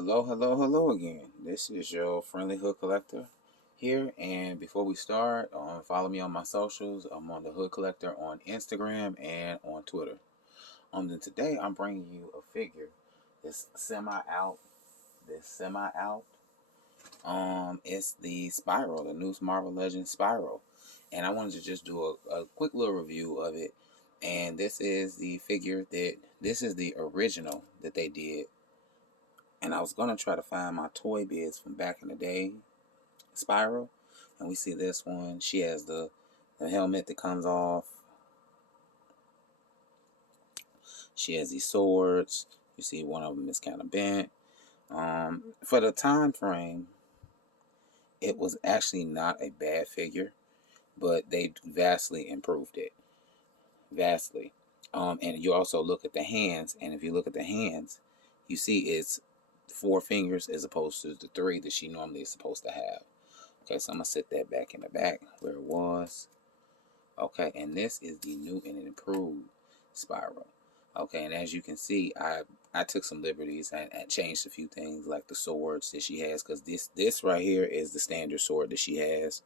Hello, hello, hello again. This is your friendly hood collector here. And before we start, follow me on my socials. I'm on the Hood Collector on Instagram and on Twitter. Then today I'm bringing you a figure that's semi out. This semi out. It's the Spiral, the new Marvel Legends Spiral, and I wanted to just do a quick little review of it. And this is the figure this is the original that they did. And I was going to try to find my Toy Biz from back in the day, Spiral. And we see this one. She has the helmet that comes off. She has these swords. You see one of them is kind of bent. For the time frame, it was actually not a bad figure, but they vastly improved it. Vastly. And you also look at the hands, and if you look at the hands, you see it's 4 fingers as opposed to the 3 that she normally is supposed to have. Okay, so I'm going to set that back in the back where it was. Okay, and this is the new and improved Spiral. Okay, and as you can see, I took some liberties and changed a few things like the swords that she has, because this right here is the standard sword that she has.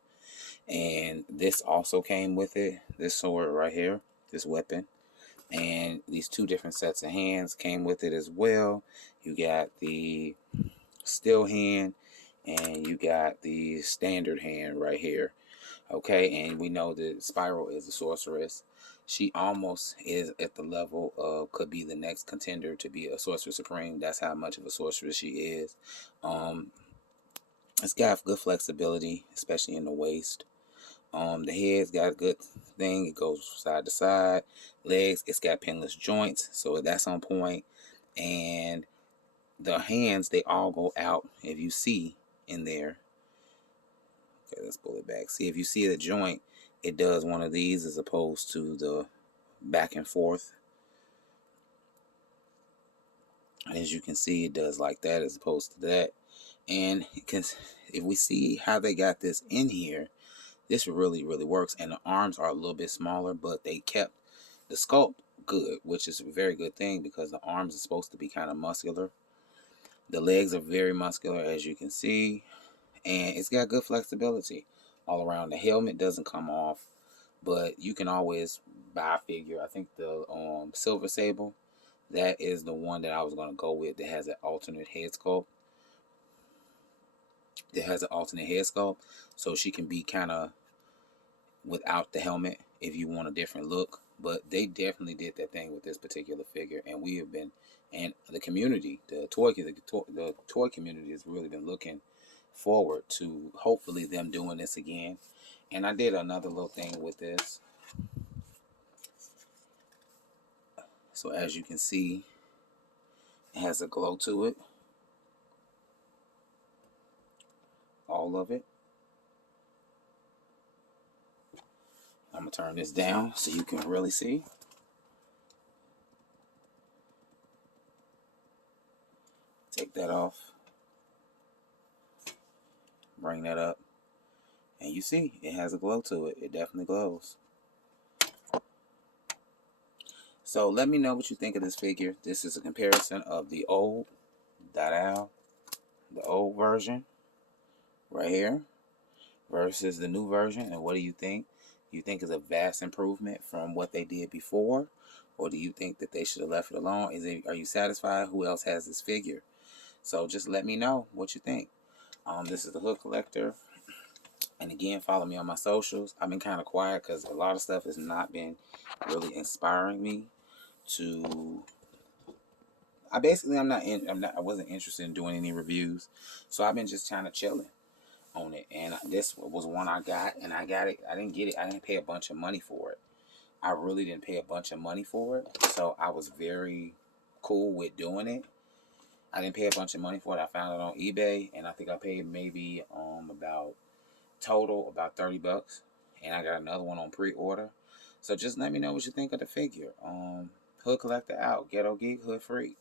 And this also came with it, this sword right here, this weapon. And these 2 different sets of hands came with it as well. You got the steel hand and you got the standard hand right here. Okay, and we know that Spiral is a sorceress. She almost is at the level of could be the next contender to be a sorcerer supreme. That's how much of a sorceress she is. It's got good flexibility, especially in the waist. The head's got a good thing. It goes side to side. Legs, it's got pinless joints, so that's on point. And the hands, they all go out. If you see in there, okay, let's pull it back. See, if you see the joint, it does one of these as opposed to the back and forth. As you can see, it does like that as opposed to that. And if we see how they got this in here, this really, really works. And the arms are a little bit smaller, but they kept the sculpt good, which is a very good thing because the arms are supposed to be kind of muscular. The legs are very muscular, as you can see. And it's got good flexibility all around. The helmet doesn't come off, but you can always buy a figure. I think the Silver Sable, that is the one that I was going to go with that has an alternate head sculpt. So she can be kind of without the helmet if you want a different look. But they definitely did that thing with this particular figure, and we have been, and the community, the toy community has really been looking forward to hopefully them doing this again. And I did another little thing with this. So as you can see, it has a glow to it. All of it. I'm going to turn this down so you can really see. Take that off. Bring that up. And you see, it has a glow to it. It definitely glows. So let me know what you think of this figure. This is a comparison of the old Dada, the old version right here versus the new version. And what do you think? Do you think it's a vast improvement from what they did before? Or do you think that they should have left it alone? Are you satisfied? Who else has this figure? So just let me know what you think. This is the Hood Collector. And again, follow me on my socials. I've been kind of quiet because a lot of stuff has not been really inspiring me to. I wasn't interested in doing any reviews, so I've been just kind of chilling on it. And this was one I got, and I got it. I didn't get it. I didn't pay a bunch of money for it. I really didn't pay a bunch of money for it, so I was very cool with doing it. I didn't pay a bunch of money for it. I found it on eBay, and I think I paid maybe about 30 bucks, and I got another one on pre-order. So just let me know what you think of the figure. Hood Collector out. Ghetto Geek, Hood Freak.